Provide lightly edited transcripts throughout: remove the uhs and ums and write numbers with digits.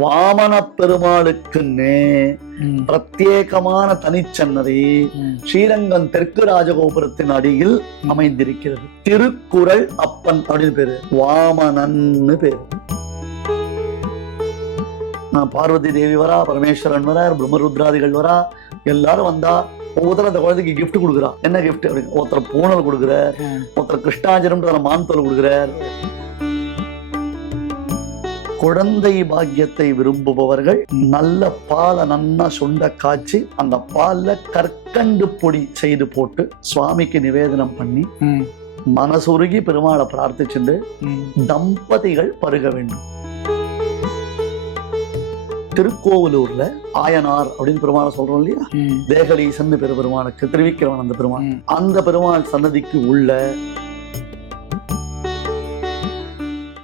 வாமன பெருமாளுக்குன்னே பிரத்யேகமான தனிச்சன்னதி ஸ்ரீரங்கம் தெற்கு ராஜகோபுரத்தின் அடியில் அமைந்திருக்கிறது. திருக்குறள் அப்பன் அப்படின்னு பேரு, வாமனன்னு பேரு. பார்வதி தேவி வரா, பரமேஸ்வரன் வரா, பிரம்மருத்ராதிகள் வரா, எல்லாரும் வந்தா ஒவ்வொருத்தரும் அந்த குழந்தைக்கு கிஃப்ட் கொடுக்குறா. என்ன கிஃப்ட் அப்படின்னு, ஒருத்தர் பூனல் கொடுக்குறார், ஒருத்தர் கிருஷ்ணாஜனம்ன்ற மான் தோல் கொடுக்குறார். குழந்தை பாக்கியத்தை விரும்புபவர்கள் நல்ல பாலை நன்னா சுண்ட காய்ச்சி அந்த பால்ல கற்கண்டு பொடி செய்து போட்டு சுவாமிக்கு நிவேதனம் பண்ணி மனசுருகி பெருமாளை பிரார்த்திச்சுண்டு தம்பதிகள் பருக வேண்டும். திருக்கோவிலூர்ல ஆயனார் அப்படின்னு பெருமாளை சொல்றோம் இல்லையா, தேகலீசன் பெருமாளுக்கு திருவிக்கிரவன் அந்த பெருமாள், அந்த பெருமாள் சன்னதிக்கு உள்ள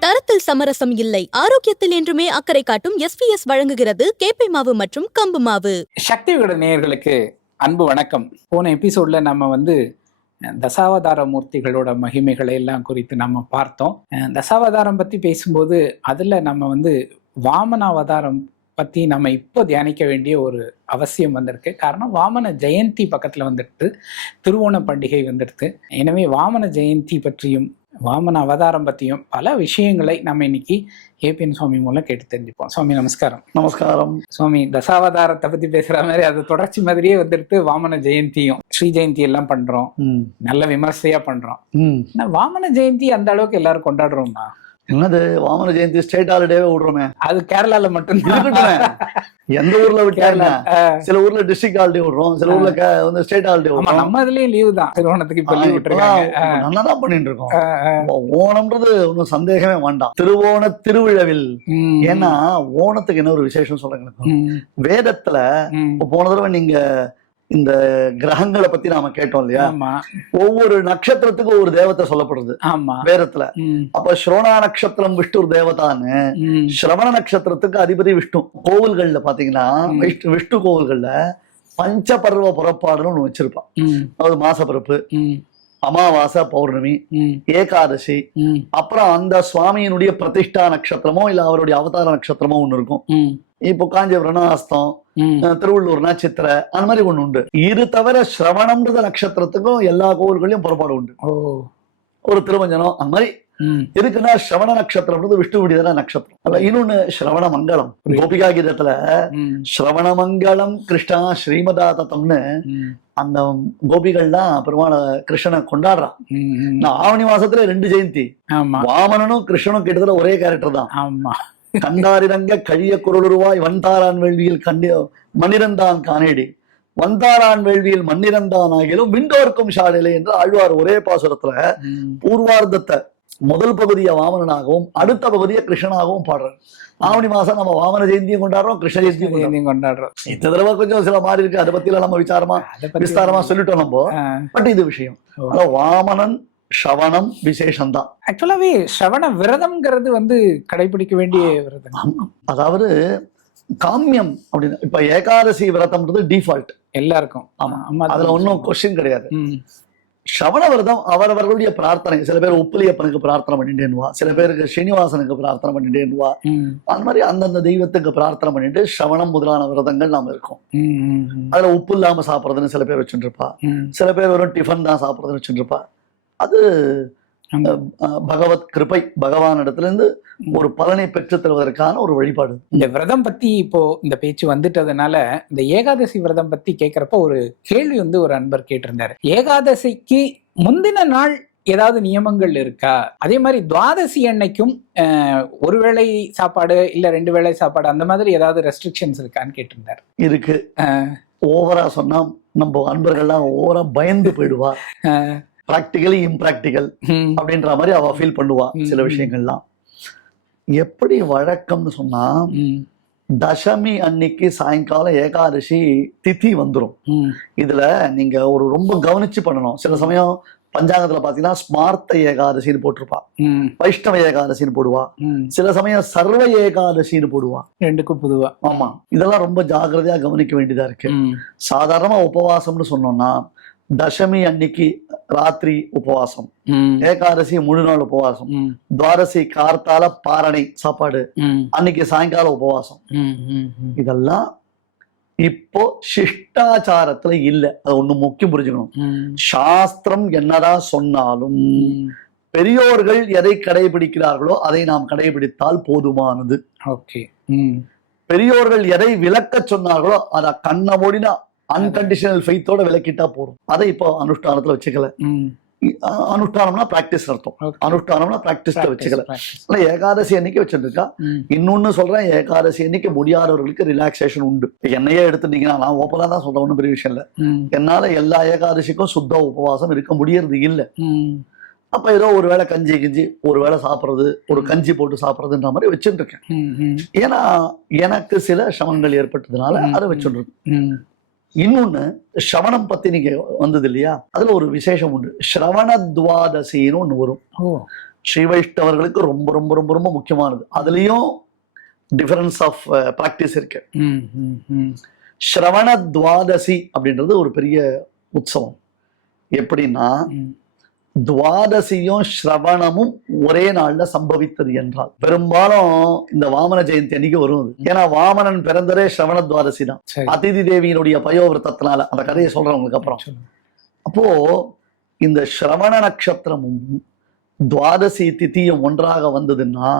தரத்தில் சமரசம் இல்லை, ஆரோக்கியத்தில் என்றுமே அக்கறை காட்டும் SVS வழங்குகிறது கேப்பை மாவு மற்றும் கம்பு மாவு. சக்தி விகட நேயர்களுக்கு அன்பு வணக்கம். போன எபிசோட்ல நம்ம தசாவதார மூர்த்திகளோட மகிமைகளை எல்லாம் குறித்து நம்ம பார்த்தோம். தசாவதாரம் பத்தி பேசும்போது அதுல நம்ம வாமன அவதாரம் பத்தி நம்ம இப்போ தியானிக்க வேண்டிய ஒரு அவசியம் வந்திருக்கு. காரணம், வாமன ஜெயந்தி பக்கத்துல வந்துடுது, திருவோண பண்டிகை வந்துடுது. எனவே வாமன ஜெயந்தி பற்றியும் வாமன அவதாரம் பற்றியும் பல விஷயங்களை நம்ம இன்னைக்கு ஏபிஎன் சுவாமி மூலம் கேட்டு தெரிஞ்சுப்போம். சுவாமி நமஸ்காரம். நமஸ்காரம் சுவாமி. தசாவதாரத்தை பத்தி பேசுற மாதிரி அது தொடர்ச்சி மாதிரியே வந்துடுது. வாமன ஜெயந்தியும் ஸ்ரீ ஜெயந்தி எல்லாம் பண்றோம், நல்ல விமர்சையா பண்றோம். வாமன ஜெயந்தி அந்த அளவுக்கு எல்லாரும் கொண்டாடுறோம்னா என்னது, வாமன ஜெயந்தி ஸ்டேட் ஹாலிடேவே விடுறோமே. அது கேரளால மட்டும் எந்த ஊர்ல விட்டாங்க, சில ஊர்ல டிஸ்ட்ரிக்ட் ஹாலிடே விடுறோம், சில ஊர்ல ஸ்டேட் ஹாலிடே விடுறோம். நம்ம இதுலயும் லீவு தான், திருவோணத்துக்கு இப்ப லீவ் விட்டுருக்காங்க. நல்லா தான் பண்ணிட்டு இருக்கோம். ஓணம்ன்றது ஒன்னும் சந்தேகமே வேண்டாம். திருவோண திருவிழாவில், ஏன்னா ஓணத்துக்கு என்ன ஒரு விசேஷம் சொல்லுங்க. வேதத்துல போன தடவை நீங்க இந்த கிரகங்களை பத்தி நாம கேட்டோம் இல்லையா, ஒவ்வொரு நட்சத்திரத்துக்கும் ஒரு தேவதை சொல்லப்படுறது வேதத்துல. அப்ப ஸ்ரோணா நட்சத்திரம் விஷ்ணு தேவதான்னு, ஸ்ரவண நட்சத்திரத்துக்கு அதிபதி விஷ்ணு. கோவில்கள்ல பாத்தீங்கன்னா விஷ்ணு கோவில்கள்ல பஞ்சபர்வ புறப்பாடுன்னு ஒண்ணு வச்சிருப்பான். அதாவது மாசப்பிறப்பு, அமாவாசை, பௌர்ணமி, ஏகாதசி, அப்புறம் அந்த சுவாமியினுடைய பிரதிஷ்டா நட்சத்திரமோ இல்ல அவருடைய அவதார நட்சத்திரமோ ஒண்ணு இருக்கும். இப்போ காஞ்சிபுரம்னா அஸ்தம், திருவள்ளூர்னா சித்திரை, அந்த மாதிரி ஒண்ணு உண்டு. இது தவிர ஸ்ரவணம்ன்ற நட்சத்திரத்துக்கும் எல்லா கோவில்களையும் புறப்பாடு உண்டு. ஒரு திருவஞ்சனம் அந்த மாதிரி இருக்குன்னா ஸ்ரவண நட்சத்திரம் விஷ்ணுவுடைய நட்சத்திரம். இன்னொன்னு ஸ்ரவண மங்களம். கோபிகா கீதத்துல ஸ்ரவண மங்களம் கிருஷ்ணா ஸ்ரீமதா தத்தம்னு அந்த கோபிகள்லாம் பெருமாள கிருஷ்ணனை கொண்டாடுறான். ஆவணி மாசத்துல 2 ஜெயந்தி, வாமனனும் கிருஷ்ணனும் கிட்டத்தட்ட ஒரே கேரக்டர் தான். கண்டாரிரங்க கழிய குரலுருவாய் வந்தாரான் வேள்வியில் மண்ணிறந்தான் காணேடி, வந்தாரான் வேள்வியில் மண்ணிறந்தான் ஆகிலும் விண்டோர்க்கும் ஷாடிலே என்று ஆழ்வார் ஒரே பாசுரத்துல பூர்வார்த்தத்தை முதல் பகுதியை வாமனனாகவும் அடுத்த பகுதியை கிருஷ்ணனாகவும் பாடுறார். ஆவணி மாசம் நம்ம வாமன ஜெயந்தியும் கொண்டாடுறோம், கிருஷ்ண ஜெயந்தியும் கொண்டாடுறோம். இந்த தடவை கொஞ்சம் சில மாதிரி இருக்கு, அதை பத்தி நம்ம விஸ்தாரமா சொல்லிட்டோம் நம்ம. பட் இது விஷயம் வாமனன் ஸ்ரவணம் விசேஷம் தான். ஆக்சுவலாவே ஸ்ரவண விரதம்ங்கிறது கடைபிடிக்க வேண்டிய விரதம். அதாவது காமியம் அப்படின்னு இப்ப ஏகாதசி விரதம்ன்றது டிஃபால்ட் எல்லாருக்கும். ஆமா, அதுல ஒன்னும் கொஸ்டின் கிடையாது. ஸ்ரவண விரதம் அவரவர்களுடைய பிரார்த்தனை. சில பேர் உப்புலியப்பனுக்கு பிரார்த்தனை பண்ணிட்டேன்னுவா, சில பேருக்கு ஸ்ரீனிவாசனுக்கு பிரார்த்தனை பண்ணிட்டேன்னுவா. அந்த மாதிரி அந்தந்த தெய்வத்துக்கு பிரார்த்தனை பண்ணிட்டு ஸ்ரவணம் முதலான விரதங்கள் நாம இருக்கோம். அதுல உப்பு இல்லாம சாப்பிட்றதுன்னு சில பேர் வச்சுட்டு இருப்பா, சில பேர் வெறும் டிஃபன் தான் சாப்பிட்றதுன்னு வச்சுட்டு இருப்பா. அது பகவத் கிருபை, பகவான் இடத்துல இருந்து ஒரு பலனை பெற்று தருவதற்கான ஒரு வழிபாடு. இந்த விரதம் பத்தி இப்போ இந்த பேச்சு வந்துட்டதுனால இந்த ஏகாதசி விரதம் பத்தி கேட்கிறப்ப ஒரு கேள்வி ஒரு அன்பர் கேட்டிருந்தாரு. ஏகாதசிக்கு முந்தின நாள் ஏதாவது நியமங்கள் இருக்கா? அதே மாதிரி துவாதசி அன்னைக்கும் ஒரு வேளை சாப்பாடு இல்ல 2 வேளை சாப்பாடு அந்த மாதிரி ஏதாவது ரெஸ்ட்ரிக்ஷன்ஸ் இருக்கான்னு கேட்டிருந்தாரு. இருக்கு. ஓவரா சொன்னா நம்ம அன்பர்கள்லாம் ஓவரா பயந்து போயிடுவா. பிராக்டிகலி இம்ப்ராக்டிகல் அப்படின்ற மாதிரி அவ ஃபீல் பண்ணுவா. சில விஷயங்கள்லாம் எப்படி வழக்கம்னு சொன்னா, தசமி அன்னைக்கு சாயங்காலம் ஏகாதசி திதி வந்துடும். இதுல நீங்க ஒரு ரொம்ப கவனிச்சு பண்ணணும். சில சமயம் பஞ்சாங்கத்துல பாத்தீங்கன்னா ஸ்மார்த்த ஏகாதசின்னு போட்டிருப்பா, வைஷ்ணவ ஏகாதசின்னு போடுவா, சில சமயம் சர்வ ஏகாதசின்னு போடுவா, 2க்கும் பொதுவா. ஆமா, இதெல்லாம் ரொம்ப ஜாகிரதையா கவனிக்க வேண்டியதா இருக்கு. சாதாரணமா உபவாசம்னு சொன்னோம்னா தசமி அன்னைக்கு ராத்திரி உபவாசம், ஏகாதசி முழு நாள் உபவாசம், துவாதசி கார்த்தால பாரணை சாப்பாடு, அன்னைக்கு சாயங்காலம் உபவாசம். இதெல்லாம் இப்போ சிஷ்டாச்சாரத்துல இல்ல. அது ஒண்ணு முக்கியம் புரிஞ்சுக்கணும். சாஸ்திரம் என்னதான் சொன்னாலும் பெரியோர்கள் எதை கடைபிடிக்கிறார்களோ அதை நாம் கடைபிடித்தால் போதுமானது. பெரியோர்கள் எதை விளக்க சொன்னார்களோ அதை கண்ண மூடினா அன்கண்டிஷனல் ஃபெய்த்தோட விளக்கிட்டா போதும். அதை இப்போ அனுஷ்டானத்துல வச்சுக்கல. அனுஷ்டானம்னா பிராக்டிஸ் அர்த்தம். அனுஷ்டானம்னா பிராக்டிஸ்ல வச்சுக்கல. ஏகாதசி அன்னைக்கு வச்சிருக்கா. இன்னொன்னு சொல்றேன், ஏகாதசி அன்னைக்கு முடியாதவர்களுக்கு ரிலாக்ஸேஷன் உண்டு. என்னையே எடுத்துட்டீங்கன்னா, நான் ஓப்பனா தான் சொல்றேன், ஒன்றும் பெரிய விஷயம் இல்ல. என்னால எல்லா ஏகாதசிக்கும் சுத்த உபவாசம் இருக்க முடியறது இல்ல. அப்ப ஏதோ ஒரு வேளை கஞ்சி கிஞ்சி ஒரு வேளை சாப்பிடுறது, ஒரு கஞ்சி போட்டு சாப்பிடுறதுன்ற மாதிரி வச்சுட்டு இருக்கேன். ஏன்னா எனக்கு சில சமங்கள் ஏற்பட்டதுனால அதை வச்சுட்டு இருக்கேன். இன்னொன்னு, ஸ்ரவணம் பத்தி நீங்க வந்தது இல்லையா, அதுல ஒரு விசேஷம் உண்டு. ஸ்ரவண துவாதசின்னு ஒண்ணு வரும். ஸ்ரீ வைஷ்ணவர்களுக்கு ரொம்ப ரொம்ப ரொம்ப ரொம்ப முக்கியமானது. அதுலயும் டிஃபரன்ஸ் ஆஃப் பிராக்டிஸ் இருக்கு. ஸ்ரவண துவாதசி அப்படின்றது ஒரு பெரிய உற்சவம். எப்படின்னா, துவாதசியும் ஸ்ரவணமும் ஒரே நாள்ல சம்பவித்தது என்றால், பெரும்பாலும் இந்த வாமன ஜெயந்தி அன்னைக்கு வரும். ஏன்னா வாமனன் பிறந்ததே ஸ்ரவண துவாதசி தான், அதிதி தேவியினுடைய பயோவிரதத்தினால. அந்த கதையை சொல்றேன் உங்களுக்கு அப்புறம். அப்போ இந்த ஸ்ரவண நட்சத்திரமும் துவாதசி திதியும் ஒன்றாக வந்ததுன்னா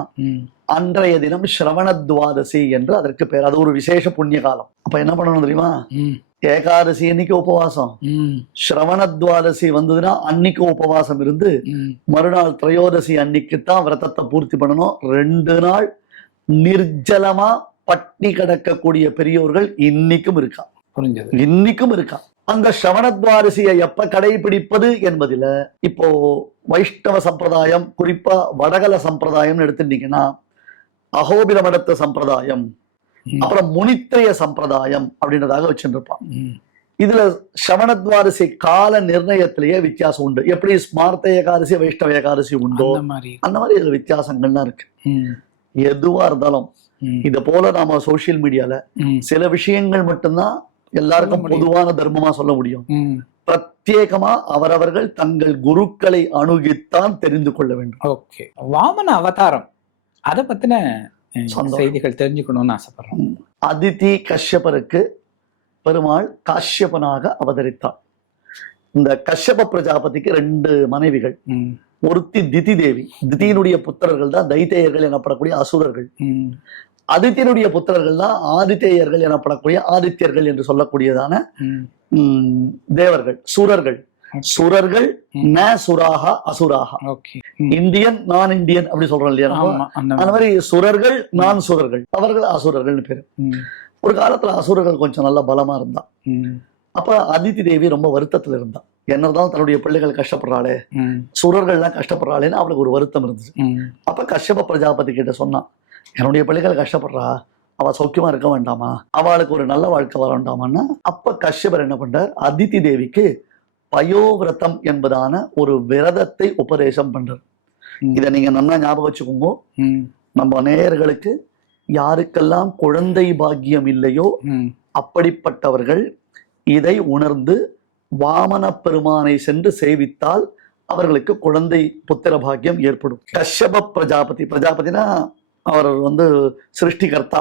அன்றைய தினம் ஸ்ரவண துவாதசி என்று அதற்கு பேர். அது ஒரு விசேஷ புண்ணிய காலம். அப்ப என்ன பண்ணணும் தெரியுமா, ஏகாதசி அன்னைக்கு உபவாசம், ஸ்ரவண துவாதசி வந்ததுன்னா அன்னைக்கு உபவாசம் இருந்து மறுநாள் திரையோதசி அன்னைக்குத்தான் விரதத்தை பூர்த்தி பண்ணணும். 2 நாள் நிர்ஜலமா பட்னி கிடக்கக்கூடிய பெரியோர்கள் இன்னைக்கும் இருக்கா. புரிஞ்சது? இன்னைக்கும் இருக்கா. அந்த ஸ்ரவண துவாதசியை எப்ப கடைபிடிப்பது என்பதுல இப்போ வைஷ்ணவ சம்பிரதாயம், குறிப்பா வடகல சம்பிரதாயம் எடுத்துட்டீங்கன்னா, அகோபில மடத்த சம்பிரதாயம், அப்புறம் முனித்திரைய சம்பிரதாயம் அப்படின்றதாக வச்சுருப்பான். இதுல ஸ்ரவண துவாதசி கால நிர்ணயத்திலேயே வித்தியாசம் உண்டு. எப்படி ஸ்மார்த்த ஏகாதசி வைஷ்ணவ ஏகாதசி உண்டோ அந்த மாதிரி இதுல வித்தியாசங்கள்லாம் இருக்கு. எதுவா இருந்தாலும் இத போல நாம சோசியல் மீடியால சில விஷயங்கள் மட்டும்தான் எல்லாருக்கும் பொதுவான தர்மமா சொல்ல முடியும். பிரத்யேகமா அவரவர்கள் தங்கள் குருக்களை அணுகித்தான் தெரிந்து கொள்ள வேண்டும். ஓகே, வாமன அவதாரம் அத பத்தின செய்திகள் தெரிஞ்சுக்கணும்னு ஆசைப்படுறோம். அதிதி கஷ்யபருக்கு பெருமாள் காஷ்யபனாக அவதரித்தார். இந்த கஷ்யப பிரஜாபதிக்கு 2 மனைவிகள். ஒருத்தி திதி தேவி. திதியினுடைய புத்திரர்கள் தான் தைத்தேயர்கள் எனப்படக்கூடிய அசுரர்கள். அதித்தியனுடைய புத்திரர்கள் தான் ஆதித்தேயர்கள் எனப்படக்கூடிய ஆதித்யர்கள் என்று சொல்லக்கூடியதான தேவர்கள், சூரர்கள். சுரர்கள் ந சுராகா அசுராகா. இந்தியன் நான் இந்தியன் அப்படி சொல்றோம் இல்லையா, அந்த மாதிரி சுரர்கள் நான் சுரர்கள், அவர்கள் அசுரர்கள் பேரு. ஒரு காலத்துல அசுரர்கள் கொஞ்சம் நல்ல பலமா இருந்தா. அப்ப அதித்தி தேவி ரொம்ப வருத்தத்துல இருந்தா. என்னதான் தன்னுடைய பிள்ளைகள் கஷ்டப்படுறாளே, சுரர்கள்லாம் கஷ்டப்படுறாளேன்னு அவளுக்கு ஒரு வருத்தம் இருந்துச்சு. அப்ப கஷ்யப பிரஜாபதி கிட்ட சொன்னா, என்னுடைய பிள்ளைகள் கஷ்டப்படுறா, அவ சௌக்கியமா இருக்க வேண்டாமா, அவளுக்கு ஒரு நல்ல வாழ்க்கை வர வேண்டாமான்னா, அப்ப கஷ்யபர் என்ன பண்றார், அதித்தி தேவிக்கு பயோவிரதம் என்பதான ஒரு விரதத்தை உபதேசம் பண்றார். இதை நீங்க நல்லா ஞாபகம் வச்சுக்கோங்க. நம்ம நேயர்களுக்கு யாருக்கெல்லாம் குழந்தை பாக்கியம் இல்லையோ அப்படிப்பட்டவர்கள் இதை உணர்ந்து வாமன பெருமானை சென்று சேவித்தால் அவர்களுக்கு குழந்தை புத்திர பாக்கியம் ஏற்படும். கஷ்யப பிரஜாபதி, பிரஜாபதினா அவர் சிருஷ்டிகர்த்தா,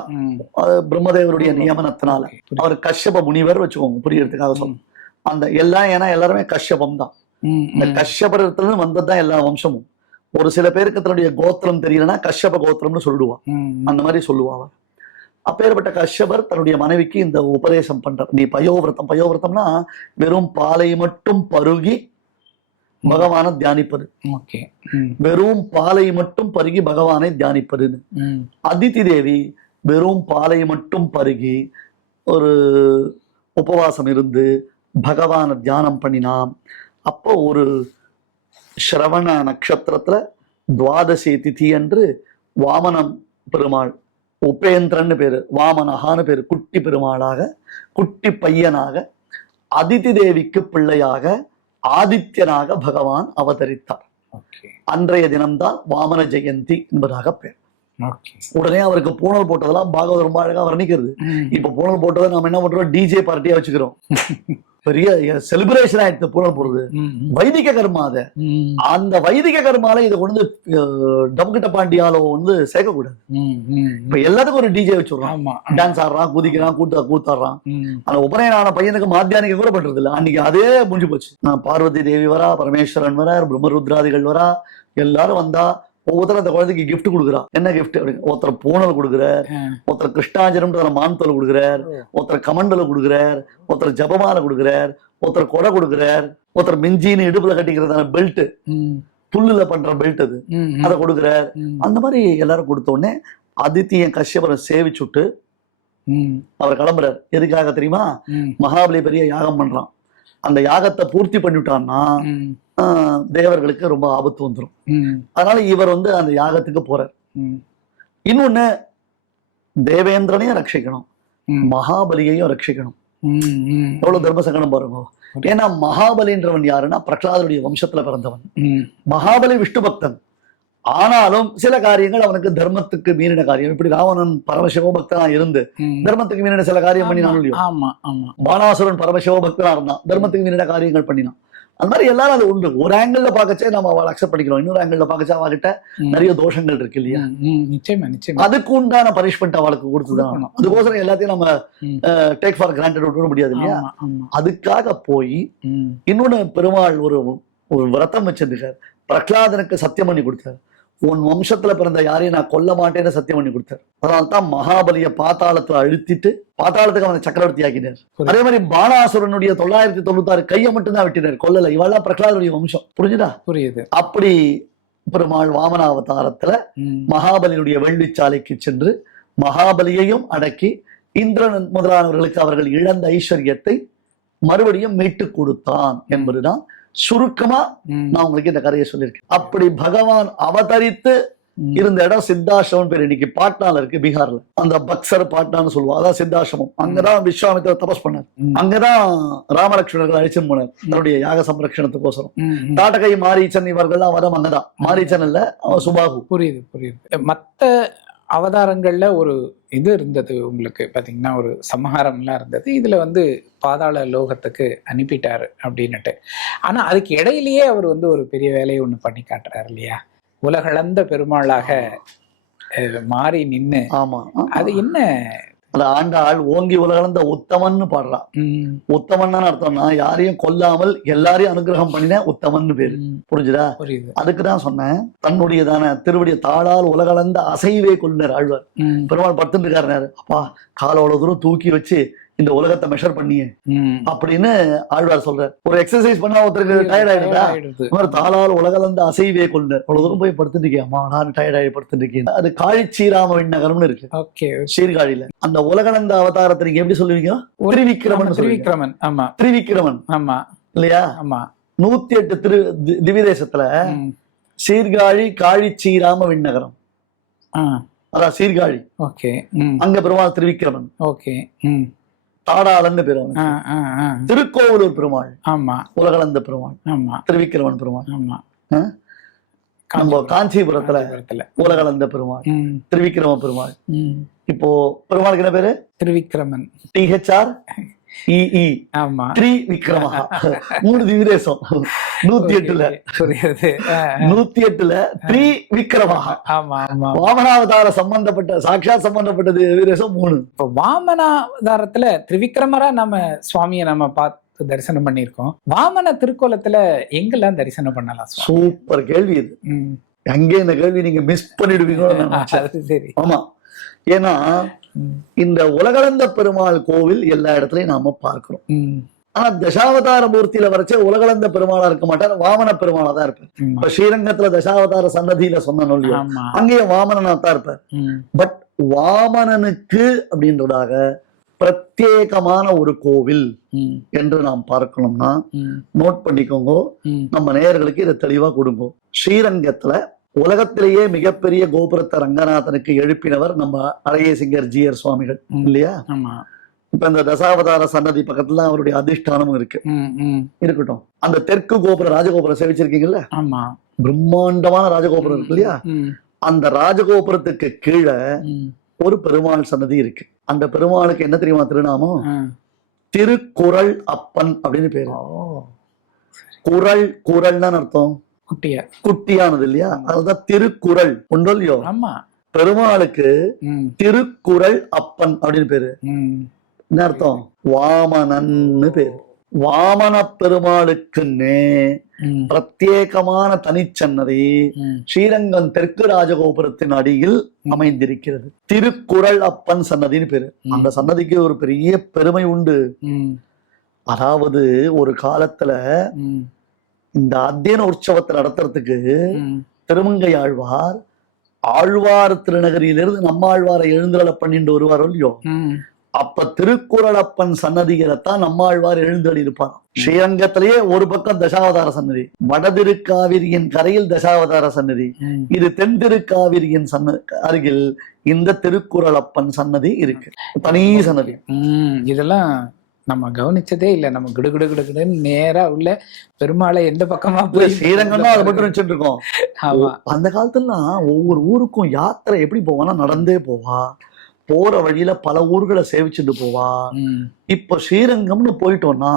பிரம்மதேவருடைய நியமனத்தினால அவர் கஷ்யப முனிவர் வச்சுக்கோங்க, புரியறதுக்காக சொல்லுங்க. அந்த எல்லாம் ஏன்னா எல்லாருமே கஷ்யபம் தான். இந்த கஷ்யபரத்துல வந்ததுதான் எல்லா வம்சமும். ஒரு சில பேருக்கு தன்னுடைய கோத்திரம் தெரியலன்னா கஷ்யப கோத்திரம்னு சொல்லுவான், அந்த மாதிரி சொல்லுவாங்க. அப்பேற்பட்ட கஷ்யபர் தன்னுடைய மனைவிக்கு இந்த உபதேசம் பண்றார். நீ பயோவிரதம், பயோவிரதம்னா வெறும் பாலை மட்டும் பருகி பகவானை தியானிப்பது, வெறும் பாலை மட்டும் பருகி பகவானை தியானிப்பதுன்னு. அதித்தி தேவி வெறும் பாலை மட்டும் பருகி ஒரு உபவாசம் இருந்து பகவானை தியானம் பண்ணினான். அப்போ ஒரு ஸ்ரவண நட்சத்திரத்துல துவாதசி திதி அன்று வாமனம் பெருமாள், உபேந்திரன்னு பேரு, வாமனஹான்னு பேரு, குட்டி பெருமாளாக, குட்டி பையனாக, அதித்தி தேவிக்கு பிள்ளையாக, ஆதித்யனாக பகவான் அவதரித்தார். அன்றைய தினம்தான் வாமன ஜெயந்தி என்பதாக பேர். உடனே அவருக்கு பூணல் போட்டதெல்லாம் பாகவதர் ரொம்ப அழகா வர்ணிக்கிறது. இப்ப பூணல் போட்டதை நாம என்ன பண்றோம், டிஜே பார்ட்டியா வச்சுக்கிறோம். பெரிய செலிப்ரேஷன் ஆயிடுத்து பூனல் போடுறது. வைதிக கர்மா அது. அந்த வைதிக கர்மால இதை கொண்டு டம்கிட்ட பாண்டியாலோ வந்து சேர்க்கக்கூடாது. இப்ப எல்லாத்துக்கும் ஒரு டிஜே வச்சுடுறான், டான்ஸ் ஆடுறான், குதிக்கிறான், கூத்தாடுறான். அந்த உபநயனான பையனுக்கு மாத்தியானிக்கு கூட பண்றது இல்லை. அன்னைக்கு அதே முடிஞ்சு போச்சு. பார்வதி தேவி வரா, பரமேஸ்வரன் வரா, பிரம்மருத்ராதிகள் வரா, எல்லாரும் வந்தா ஒவ்வொருத்தரும் அந்த குழந்தைக்கு கிஃப்ட் கொடுக்குறான். என்ன கிஃப்ட் அப்படின்னு, ஒருத்தர் பூனல் கொடுக்குறார், ஒருத்தர் கிருஷ்ணாஜனம் மான்தோல் கொடுக்குறார், ஒருத்தர் கமண்டல கொடுக்குறார், ஒருத்தர் ஜபமாலை கொடுக்குறார், ஒருத்தர் கொடை கொடுக்குறார், ஒருத்தர் மிஞ்சின்னு இடுப்புல கட்டிக்கிறதான பெல்ட், புல்லுல பண்ற பெல்ட் அது, அதை கொடுக்குறார். அந்த மாதிரி எல்லாரும் கொடுத்த உடனே அதித்தியன் கஷ்யபரை சேவிச்சுட்டு அவர் கிளம்புறார். எதுக்காக தெரியுமா? மகாபலி பெரிய யாகம் பண்றான். அந்த யாகத்தை பூர்த்தி பண்ணிவிட்டான்னா தேவர்களுக்கு ரொம்ப ஆபத்து வந்துடும். அதனால இவர் வந்து அந்த யாகத்துக்கு போறார். இன்னொன்னு, தேவேந்திரனையும் ரட்சிக்கணும், மகாபலியையும் ரட்சிக்கணும். எவ்வளவு தர்ம சங்கடம் பாருங்க. ஏன்னா மகாபலின்றவன் யாருன்னா பிரகலாதனுடைய வம்சத்துல பிறந்தவன். மகாபலி விஷ்ணு பக்தன். ஆனாலும் சில காரியங்கள் அவனுக்கு தர்மத்துக்கு மீறின காரியம். இப்படி ராவணன் பரமசிவ பக்தனா இருந்து தர்மத்துக்கு மீறின சில காரியம் பண்ணினான் இல்லையோ. பானாசுரன் பரமசிவ பக்தனா இருந்தான், தர்மத்துக்கு மீறின காரியங்கள் பண்ணினான். அந்த மாதிரி எல்லாரும் அது உண்டு. ஒரு ஆங்கிள் பாக்கச்சே நம்ம அவளை அக்செப்ட் பண்ணிக்கிறோம், இன்னொரு ஆங்கிள் பாக்கச்சா அவகிட்ட நிறைய தோஷங்கள் இருக்கு இல்லையா. அதுக்கு உண்டான பனிஷ்மெண்ட் அவளுக்கு கொடுத்துதான். அதுக்கோசரம் எல்லாத்தையும் நம்ம டேக் ஃபார் கிராண்டட் விட முடியாது இல்லையா. அதுக்காக போய் இன்னொன்னு பெருமாள் ஒரு விரதம் வச்சிருக்கார். பிரகலாதனுக்கு சத்தியம் பண்ணி கொடுத்தார், உன் வம்சத்துல பிறந்த யாரையும் நான் கொல்ல மாட்டேன்னு சத்தியம் பண்ணி கொடுத்தார். அதனால்தான் மகாபலிய பாத்தாளத்துல அழுத்திட்டு பாத்தாளத்துக்கு அவனை சக்கரவர்த்தி ஆக்கினார். அதே மாதிரி பானாசுரனுடைய 996 கையை மட்டும் தான் வெட்டினார், கொல்லல. இவெல்லாம் பிரகலாதனுடைய வம்சம். புரிஞ்சுதா? புரியுது. அப்படி பெருமாள் வாமனாவதாரத்துல மகாபலியுடைய வெள்ளிச்சாலைக்கு சென்று மகாபலியையும் அடக்கி இந்திரன் முதலானவர்களுக்கு அவர்கள் இழந்த ஐஸ்வர்யத்தை மறுபடியும் மீட்டு கொடுத்தான் என்பதுதான் சுருக்கமா நான் உங்களுக்கு இந்த கதையை சொல்லியிருக்கேன். அப்படி பகவான் அவதரித்து இருந்த இடம் சித்தாசிரமம் பேர். இன்னைக்கு பாட்னால இருக்கு, பீகார்ல. அந்த பக்சர் பாட்னான்னு சொல்லுவோம், அதான் சித்தாசிரமம். அங்கதான் விஸ்வாமித்திரர் தபஸ் பண்ணார். அங்கதான் ராமலட்சுமணர்கள் அழிச்சுன்னு போனார் தன்னுடைய யாக சம்ரட்சணத்துக்கோசரம். தாட்டகை மாரீச்சன் இவர்கள்லாம் வரம் அங்கதான். மாரீச்சன் இல்ல, சுபாகு. புரியுது புரியுது. மத்த அவதாரங்கள்ல ஒரு இது இருந்தது உங்களுக்கு பாத்தீங்கன்னா, ஒரு சமஹாரம்லாம் இருந்தது. இதுல வந்து பாதாள லோகத்துக்கு அனுப்பிட்டாரு அப்படின்னுட்டு. ஆனா அதுக்கு இடையிலேயே அவர் வந்து ஒரு பெரிய வேலையை ஒண்ணு பண்ணி காட்டுறாரு இல்லையா, உலகளந்த பெருமாளாக மாறி நின்னு. ஆமா, அது என்ன? அந்த ஆண்டாள் ஓங்கி உலகளந்த உத்தமன்னு பாடுறான். உத்தமன்னு அர்த்தம்னா யாரையும் கொல்லாமல் எல்லாரையும் அனுகிரகம் பண்ணின உத்தமன்னு பேரு. புரிஞ்சுதா? அதுக்குதான் சொன்னேன், தன்னுடையதான திருவடிய தாளால் உலகளந்த அசைவே கொள்ளார் ஆழ்வார். பெருமாள் படுத்துட்டு இருக்காரு, அப்பா காலோட தூரம் தூக்கி வச்சு இந்த உலகத்தை மெஷர் பண்ணியே அப்படின்னு ஆழ்வார் சொல்றார். ஒரு எக்ஸசைஸ் பண்ணா ஒருத்தருக்கு டயர்ட் ஆயிடுதா, தாளால் உலகளந்த அசைவே கொள்ளார். அவ்வளவு தூரம் போய் படுத்துட்டு இருக்கியாமா, நான் டயர்ட் ஆகி படுத்துட்டு இருக்கேன். அது காழி ஸ்ரீராம விண்ணகரம்னு இருக்கு சீர்காழியில. அந்த உலகளந்த அவதாரத்தை நீங்க எப்படி சொல்லுவீங்க? திரிவிக்ரமன். திரிவிக்ரமன். ஆமா, திரிவிக்ரமன். ஆமா இல்லையா? ஆமா. 108 திவிதேசத்துல சீர்காழி காழி ஸ்ரீராம விண்ணகரம், அதான் சீர்காழி. ஓகே. அங்க பெருமாள் திரிவிக்ரமன். ஓகே. தாடாளன்னு பேரு. திருக்கோவலூர் பெருமாள். ஆமா, உலகளந்த பெருமாள். ஆமா, திருவிக்கிரமன் பெருமாள். ஆமா. நம்ம காஞ்சிபுரத்துல உலகளந்த பெருமாள் திருவிக்கிரம பெருமாள். இப்போ பெருமாளுக்கு என்ன பேரு? திருவிக்கிரமன். THR EE. ஆமா, திரிவிக்ரமா. 3 திவிதேசம் 108ல 108ல திரிவிக்ரமா. ஆமா ஆமா. வாமனாவதார சம்பந்தப்பட்ட சாட்சாத் சம்பந்தப்பட்ட திவிதேசம் 3. இப்போ வாமனாவதாரத்துல திரிவிக்ரமரா நம்ம சுவாமியை நம்ம பார்த்து தரிசனம் பண்ணிருக்கோம். வாமன திருக்கோலத்துல எங்கெல்லாம் தரிசனம் பண்ணலாம்? சூப்பர் கேள்வி இது. அங்கே இந்த கேள்வி நீங்க மிஸ் பண்ணிடுவீங்களோ. சரி. ஆமா, ஏன்னா இந்த உலகளந்த பெருமாள் கோவில் எல்லா இடத்துலயும் நாம பார்க்கிறோம். ஆனா தசாவதார மூர்த்தியில வரைச்சே உலகளந்த பெருமாளா இருக்க மாட்டார், வாமன பெருமாளா தான் இருப்பார். இப்ப ஸ்ரீரங்கத்துல தசாவதார சன்னதியில சொன்னோம், அங்கேயும் வாமனனா தான் இருப்பார். பட் வாமனனுக்கு அப்படின்றதாக பிரத்யேகமான ஒரு கோவில் என்று நாம் பார்க்கணும்னா நோட் பண்ணிக்கோங்க, நம்ம நேயர்களுக்கு இதை தெளிவா கொடுங்க. ஸ்ரீரங்கத்துல உலகத்திலேயே மிகப்பெரிய கோபுரத்தை ரங்கநாதனுக்கு எழுப்பினவர் நம்ம அழகிய சிங்கர் ஜிஆர் சுவாமிகள் இல்லையா? இப்ப இந்த தசாவதார சன்னதி பக்கத்துல அவருடைய அதிஷ்டானமும் இருக்கு. இருக்கட்டும், அந்த தெற்கு கோபுரம் ராஜகோபுரம் சேவிச்சிருக்கீங்கல்ல? பிரம்மாண்டமான ராஜகோபுரம் இருக்கு இல்லையா? அந்த ராஜகோபுரத்துக்கு கீழே ஒரு பெருமாள் சன்னதி இருக்கு. அந்த பெருமாளுக்கு என்ன தெரியுமா திருநாமம்? திருக்குறள் அப்பன் அப்படின்னு பேரு. குறள், குறள்னா அர்த்தம் குட்டியானது இல்லையா, அதுதான் திருக்குறள் உண்டோ இல்லையோ. பெருமாளுக்கு திருக்குறள் அப்பன் அப்படின்னு பேரு. என்ன அர்த்தம்? வாமனன்னு பேரு. வாமன பெருமாளுக்குன்னே பிரத்யேகமான தனிச்சன்னதி ஸ்ரீரங்கம் தெற்கு ராஜகோபுரத்தின் அடியில் அமைந்திருக்கிறது. திருக்குறள் அப்பன் சன்னதின்னு பேரு. அந்த சன்னதிக்கு ஒரு பெரிய பெருமை உண்டு. அதாவது ஒரு காலத்துல இந்த அத்தியன உற்சவத்தை நடத்துறதுக்கு திருமங்கை ஆழ்வார் ஆழ்வார் திருநகரியிலிருந்து நம்மாழ்வாரை எழுந்தருள பண்ணிட்டு வருவாரோ இல்லையோ, அப்ப திருக்குறளப்பன் சன்னதிகளைத்தான் நம்மாழ்வார் எழுந்தருளி இருப்பார். ஸ்ரீரங்கத்திலேயே ஒரு பக்கம் தசாவதார சன்னதி, வடதிருக்காவிரியின் கரையில் தசாவதார சன்னதி, இது தென் திருக்காவிரியின் அருகில் இந்த திருக்குறளப்பன் சன்னதி இருக்கு, தனி சன்னதி. இதெல்லாம் நம்ம கவனிச்சதே இல்ல. நம்ம கிடுகிடுன்னு நேரா உள்ள பெருமாளை எந்த பக்கமா போய் ஸ்ரீரங்கம் தான் அதை மட்டும் நினைச்சிட்டு இருக்கோம். அந்த காலத்துலாம் ஒவ்வொரு ஊருக்கும் யாத்திரை எப்படி போவான்னா நடந்தே போவா, போற வழியில பல ஊர்களை சேவிச்சுட்டு போவா. இப்ப ஸ்ரீரங்கம்னு போயிட்டோம்னா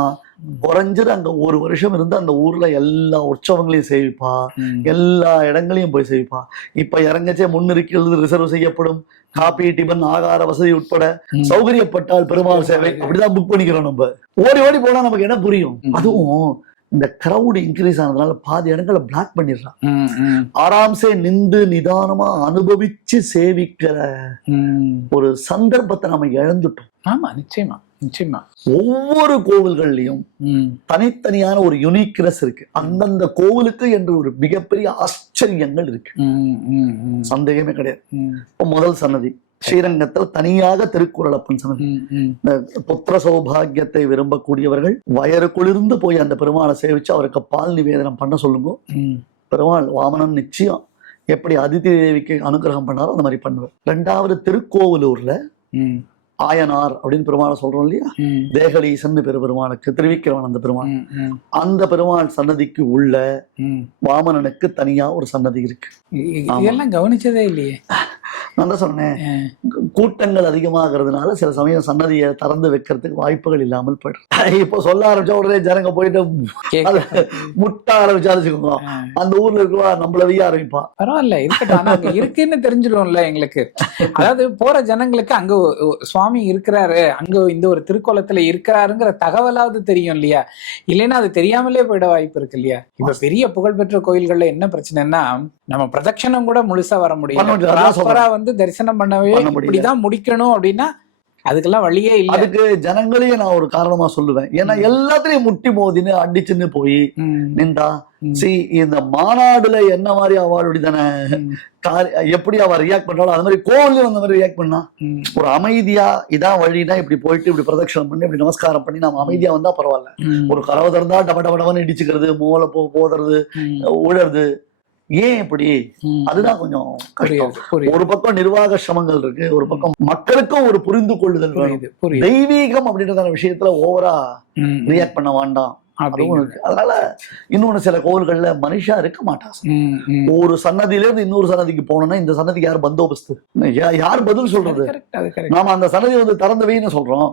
குறைஞ்சது அங்க ஒரு வருஷம் இருந்து அந்த ஊர்ல எல்லா உற்சவங்களையும் சேவிப்பா, எல்லா இடங்களையும் போய் சேவிப்பா. இப்ப இறங்கச்சே முன்னிருக்கிறது ரிசர்வ் செய்யப்படும், காபி டிபன் ஆகார வசதி உட்பட சௌகரியப்பட்டால் பெருமாள் சேவை அப்படிதான் புக் பண்ணிக்கிறோம். நம்ம ஓடி ஓடி போனா நமக்கு என்ன புரியும்? அதுவும் இந்த கிரௌட் இன்க்ரீஸ் ஆனதுனால பாதி இடங்களை பிளாக் பண்ணிடுறான். ஆராம்சே நின்று நிதானமா அனுபவிச்சு சேவிக்கிற ஒரு சந்தர்ப்பத்தை நம்ம இழந்துட்டோம். ஆமா, நிச்சயமா நிச்சயமா. ஒவ்வொரு கோவில்கள்லயும் தனித்தனியான ஒரு யுனிக்னஸ் இருக்கு. அந்தந்த கோவிலுக்கு என்று ஒரு மிகப்பெரிய ஆச்சரியங்கள் இருக்கு, சந்தேகமே கிடையாது. இப்ப முதல் சன்னதி ஸ்ரீரங்கத்தில் தனியாக திருக்குறளப்பன் சன்னதி. இந்த புத்திர சௌபாகியத்தை விரும்பக்கூடியவர்கள் வயறு குளிர்ந்து போய் அந்த பெருமாளை சேவிச்சு அவருக்கு பால் நிவேதனம் பண்ண சொல்லுங்க. பெருமாள் வாமனன் நிச்சயம் எப்படி அதிதி தேவிக்கு அனுகிரகம் பண்ணாரோ அந்த மாதிரி பண்ணுவார். ரெண்டாவது திருக்கோவிலூர்ல ஆயனார் அப்படின்னு பெருமாளை சொல்றோம் இல்லையா, தேகலீசன் பெருமாளுக்கு திருவிக்கிரவன் அந்த பெருமாள், அந்த பெருமாள் சன்னதிக்கு உள்ள வாமனனுக்கு தனியா ஒரு சன்னதி இருக்கு. இதெல்லாம் கவனிச்சதே இல்லையே. நான் தான் சொன்னேன், கூட்டங்கள் அதிகமாகிறதுனால சில சமயம் சன்னதியை திறந்து வைக்கிறதுக்கு வாய்ப்புகள் இல்லாமல் போயிடும். இப்போ சொல்ல ஆரம்பிச்சா உடனே ஜனங்க போயிட்டு முட்ட ஆரம்பிச்சாருச்சுக்கோங்க, அந்த ஊர்ல இருக்கவா நம்மள வைய ஆரம்பிப்பா. பரவாயில்ல இருக்கட்டும், அங்க இருக்குன்னு தெரிஞ்சிடும்ல எங்களுக்கு. அதாவது போற ஜனங்களுக்கு அங்க சுவாமி இருக்கிறாரு, அங்க இந்த ஒரு திருக்கோலத்துல இருக்கிறாருங்கிற தகவலாவது தெரியும் இல்லையா? இல்லைன்னா அது தெரியாமலே போயிட வாய்ப்பு இருக்கு இல்லையா? இப்ப பெரிய புகழ்பெற்ற கோயில்கள்ல என்ன பிரச்சனைன்னா, நம்ம பிரதட்சணம் கூட முழுசா வர முடியும், வந்து தரிசனம் பண்ணவே இப்படிதான் முடிக்கணும் அப்படின்னா அதுக்கெல்லாம் வழியே இல்லை. அதுக்கு ஜனங்களையே நான் ஒரு காரணமா சொல்லுவேன். ஏன்னா எல்லாத்திலையும் முட்டி மோதின்னு அடிச்சுன்னு போய் நின்றா இந்த மாநாடுல என்ன மாதிரி அவளுடைய தானே எப்படி அவ ரியாக்ட் பண்றாலும் அது மாதிரி கோவிலையும் அந்த மாதிரி ரியாக்ட் பண்ணா ஒரு அமைதியா இதான் வழினா இப்படி போயிட்டு இப்படி பிரதட்சணம் பண்ணி இப்படி நமஸ்காரம் பண்ணி நம்ம அமைதியா வந்தா பரவாயில்ல. ஒரு கதவை திறந்தா டப டபடவன்னு இடிச்சுக்கிறது, மூளை போதுறது, உழறது, ஏன் இப்படி? அதுதான் கொஞ்சம் கஷ்டம். ஒரு பக்கம் நிர்வாக சிரமங்கள் இருக்கு, ஒரு பக்கம் மக்களுக்கும் ஒரு புரிந்து கொள்ளுதல் வேணும். தெய்வீகம் அப்படின்றதான விஷயத்துல ஓவரா ரியாக்ட் பண்ண வேண்டாம். அதனால இன்னொன்னு சில கோவில்கள்ல மனுஷா இருக்க மாட்டாங்க. ஒரு சன்னதியில இருந்து இன்னொரு சன்னதிக்கு போனோம்னா இந்த சன்னதிக்கு யார் பந்தோபஸ்து, யார் பதில் சொல்றது? நாம அந்த சன்னதி வந்து திறந்து வைன்னு சொல்றோம்,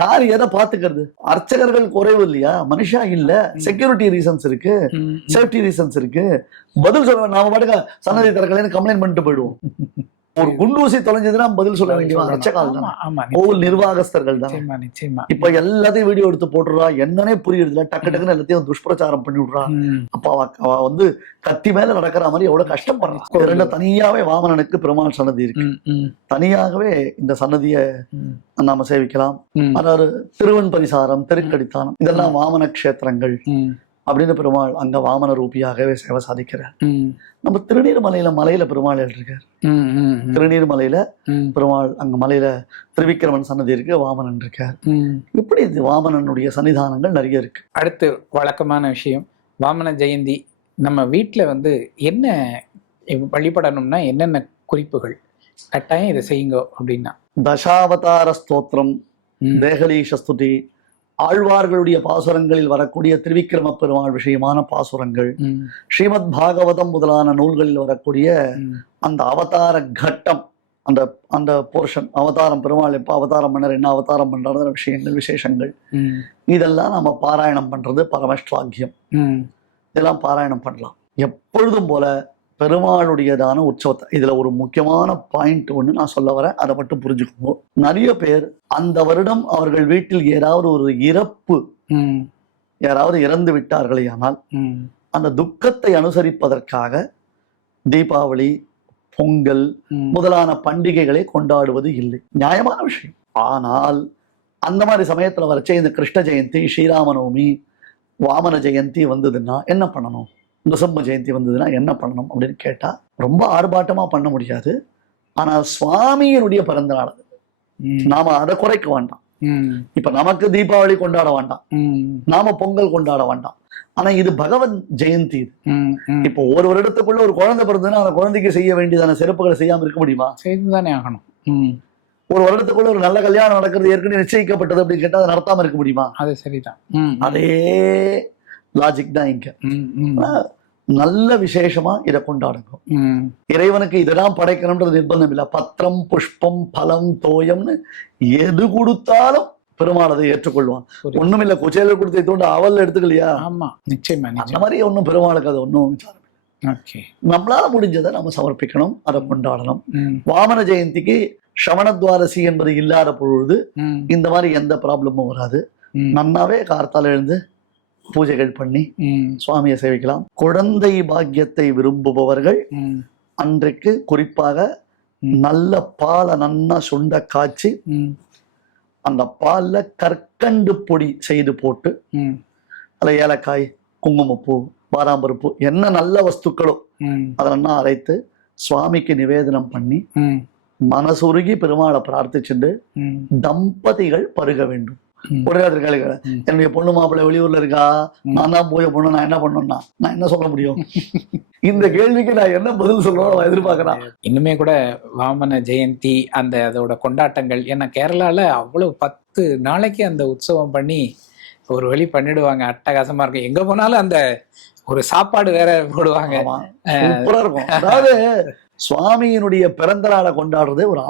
யார் எதை பாத்துக்கிறது? அர்ச்சகர்கள் குறைவு இல்லையா? மனுஷா இல்ல, செக்யூரிட்டி ரீசன்ஸ் இருக்கு, சேஃப்டி ரீசன்ஸ் இருக்கு. பதில் சொல்ல நாம பாட்டுக்க சன்னதி திறக்கலன்னு கம்ப்ளைண்ட் பண்ணிட்டு போயிடுவோம். ஒரு குண்டூசி தொலைஞ்சதுன்னா பதில் சொல்ல வேண்டிய அர்ச்சகால் தான், கோவில் நிர்வாகஸ்தர்கள் தான். இப்ப எல்லாத்தையும் வீடியோ எடுத்து போட்டுறா, என்னன்னே புரியுதுல, டக்கு டக்குன்னு எல்லாத்தையும் துஷ்பிரச்சாரம் பண்ணி விடுறா. அப்ப அவ வந்து கத்தி மேல நடக்கிற மாதிரி எவ்வளவு கஷ்டப்படுறா. தனியாவே வாமனனுக்கு பெருமாள் சன்னதி இருக்கு, தனியாகவே இந்த சன்னதியை நாம சேவிக்கலாம். அதாவது திருவன் பரிசாரம், திருக்கடித்தானம், இதெல்லாம் வாமன கஷேத்திரங்கள் அப்படின்னு பெருமாள் அங்க வாமன ரூபியாகவே சேவை சாதிக்கிறார். நம்ம திருநீர்மலையில மலையில பெருமாள் இருக்கார். திருநீர்மலையில பெருமாள் அங்க மலையில திருவிக்கிரமன் சன்னதி இருக்கு, வாமனன் இருக்கார். இப்படி வாமனனுடைய சன்னிதானங்கள் நிறைய இருக்கு. அடுத்து வழக்கமான விஷயம் வாமன ஜெயந்தி. நம்ம வீட்டுல வந்து என்ன வழிபடணும்னா என்னென்ன குறிப்புகள் கட்டாயம் இதை செய்யுங்க அப்படின்னா? தசாவதார ஸ்தோத்திரம், தேகலீஷ ஸ்துதி, ஆழ்வார்களுடைய பாசுரங்களில் வரக்கூடிய திருவிக்கிரம பெருமாள் விஷயமான பாசுரங்கள், ஸ்ரீமத் பாகவதம் முதலான நூல்களில் வரக்கூடிய அந்த அவதார கட்டம் அந்த அந்த போர்ஷன் அவதாரம், பெருமாள் எப்போ அவதாரம் பண்ணார், என்ன அவதாரம் பண்றாரு, விஷயங்கள் விசேஷங்கள் இதெல்லாம் நம்ம பாராயணம் பண்றது பரமஷ்டாக்கியம். இதெல்லாம் பாராயணம் பண்ணலாம். எப்பொழுதும் போல பெருமாளுடையதான உற்சவத்தை, இதுல ஒரு முக்கியமான பாயிண்ட் ஒண்ணு நான் சொல்ல வரேன், அதை மட்டும் புரிஞ்சுக்கோங்க. நிறைய பேர் அந்த வருடம் அவர்கள் வீட்டில் ஏதாவது ஒரு இறப்பு, யாராவது இறந்து விட்டார்களே ஆனால் அந்த துக்கத்தை அனுசரிப்பதற்காக தீபாவளி, பொங்கல் முதலான பண்டிகைகளை கொண்டாடுவது இல்லை. நியாயமான விஷயம். ஆனால் அந்த மாதிரி சமயத்துல வரைச்சே இந்த கிருஷ்ண ஜெயந்தி, ஸ்ரீராமநவமி, வாமன ஜெயந்தி வந்ததுன்னா என்ன பண்ணணும், நுசம்ம ஜெயந்தி வந்ததுன்னா என்ன பண்ணணும் அப்படின்னு கேட்டா, ரொம்ப ஆர்ப்பாட்டமா பண்ண முடியாது. ஆனா சுவாமியினுடைய பிறந்த நாள் அது, நாம அதை குறைக்க வேண்டாம். இப்ப நமக்கு தீபாவளி கொண்டாட வேண்டாம், நாம பொங்கல் கொண்டாட வேண்டாம். ஆனா இது பகவன் ஜெயந்தி. இப்போ ஒரு வருடத்துக்குள்ள ஒரு குழந்தை பிறந்ததுன்னா அந்த குழந்தைக்கு செய்ய வேண்டியதான சிறப்புகளை செய்யாம இருக்க முடியுமா? செய்துதானே ஆகணும். ஒரு வருடத்துக்குள்ள ஒரு நல்ல கல்யாணம் நடக்கிறது ஏற்கனவே நிச்சயிக்கப்பட்டது அப்படின்னு கேட்டா அதை நடத்தாம இருக்க முடியுமா? அது சரிதான். அதே லாஜிக் தான் இங்க. நல்ல விசேஷமா இதை கொண்டாடுங்க. இறைவனுக்கு இதெல்லாம் படைக்கணும்ன்றது நிர்பந்தம் இல்லை. பத்திரம், புஷ்பம், பலம், தோயம்னு எது கொடுத்தாலும் பெருமாள் அதை ஏற்றுக்கொள்வான். ஒண்ணும் இல்ல, குச்சேல கொடுத்து தோண்டு அவல் எடுத்துக்கலையா? ஆமா, நிச்சயமா. அந்த மாதிரி ஒன்னும் பெருமாளுக்கு அது ஒன்னும் விசாரம் இல்லை. நம்மளால முடிஞ்சதை நம்ம சமர்ப்பிக்கணும், அதை கொண்டாடணும். வாமன ஜெயந்திக்கு சமணத்வாரசி என்பது இல்லாத பொழுது இந்த மாதிரி எந்த ப்ராப்ளமும் வராது. நன்னாவே கார்த்தால எழுந்து பூஜைகள் பண்ணி சுவாமியை சேவிக்கலாம். குழந்தை பாக்கியத்தை விரும்புபவர்கள் அன்றைக்கு குறிப்பாக நல்ல பாலை நன்னா சுண்ட காய்ச்சி அந்த பால்ல கற்கண்டு பொடி செய்து போட்டு அதுல ஏலக்காய், குங்குமப்பூ, பாதாம்பருப்பு, என்ன நல்ல வஸ்துக்களோ அதெல்லாம் அரைத்து சுவாமிக்கு நிவேதனம் பண்ணி மனசுருகி பெருமாளை பிரார்த்திச்சுட்டு தம்பதிகள் பருக வேண்டும். ஒரே கேள்வி, என்னுடைய பொண்ணு மாப்பிள்ளை வெளியூர்ல இருக்கா, நான் தான் போய் பொண்ணு, நான் என்ன பண்ணணும்னா நான் என்ன சொல்ல முடியும்? இந்த கேள்விக்கு நான் என்ன பதில் சொல்லணும் எதிர்பார்க்கிறேன். இன்னுமே கூட வாமன ஜெயந்தி அந்த அதோட கொண்டாட்டங்கள், ஏன்னா கேரளால அவ்வளவு 10 நாளைக்கு அந்த உற்சவம் பண்ணி ஒரு வழி பண்ணிடுவாங்க. அட்டகாசமா இருக்கும். எங்க போனாலும் அந்த ஒரு சாப்பாடு வேற போடுவாங்க, சூப்பரா இருக்கும். அதாவது சுவாமியினுடைய பிறந்த நாளை கொண்டாடுறது ஒரு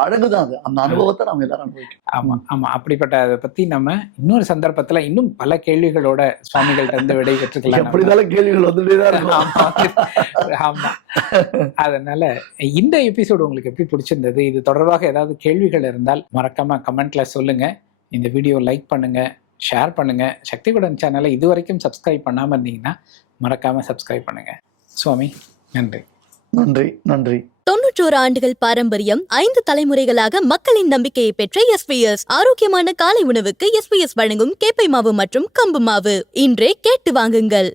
அழகுதான். அது அந்த அனுபவத்தை நம்ம எல்லாரும் அனுபவிக்கணும். ஆமா ஆமா. அப்படிப்பட்ட அதை பத்தி நம்ம இன்னொரு சந்தர்ப்பத்துல இன்னும் பல கேள்விகளோட சுவாமிகள்ட்ட இருந்து விடை பெற்றுக்கலாம். எப்படிதான் கேள்விகள் வந்துட்டேதான் இருக்கும். ஆமா. அதனால இந்த எபிசோடு உங்களுக்கு எப்படி பிடிச்சிருந்தது, இது தொடர்பாக ஏதாவது கேள்விகள் இருந்தால் மறக்காம கமெண்ட்ல சொல்லுங்க. இந்த வீடியோ லைக் பண்ணுங்க, ஷேர் பண்ணுங்க. சக்திகுடன் சேனலை இதுவரைக்கும் சப்ஸ்கிரைப் பண்ணாம இருந்தீங்கன்னா மறக்காம சப்ஸ்கிரைப் பண்ணுங்க. சுவாமி நன்றி. நன்றி. நன்றி. 91 ஆண்டுகள் பாரம்பரியம், 5 தலைமுறைகளாக மக்களின் நம்பிக்கையை பெற்ற SPS. ஆரோக்கியமான காலை உணவுக்கு SPS வழங்கும் கேப்பை மாவு மற்றும் கம்பு மாவு. இன்றே கேட்டு வாங்குங்கள்.